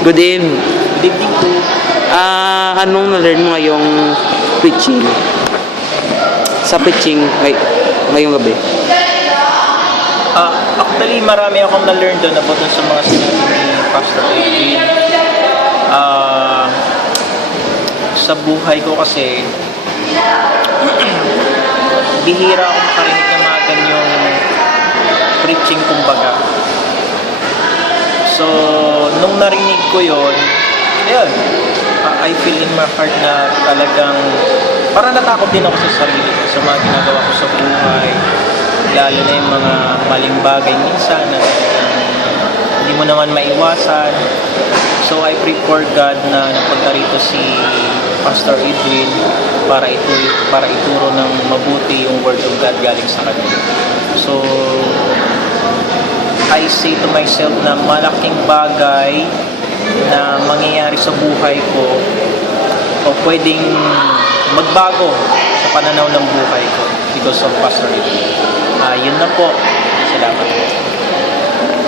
Good evening. Good evening po. Anong na-learn mo ngayong preaching? Sa preaching ngayong gabi? Actually, marami akong na-learn doon about dun sa mga sinabi ni Pastor Edwin. Sa buhay ko kasi, bihira ako makarinig na mga ganyong preaching kumbaga. So, nung narinig ko yon, ayun, I feel in my heart na talagang parang natakot din ako sa sarili ko, sa mga ginagawa ko sa buhay, lalo na yung mga maling bagay minsan na hindi mo naman maiwasan. So I pray for God na napunta rito si Pastor Edwin para ituro ng mabuti yung Word of God galing sa kanya. So I say to myself na malaking bagay na mangyayari sa buhay ko o pwedeng magbago sa pananaw ng buhay ko because of Pastor Edwin. Yun na po. Salamat.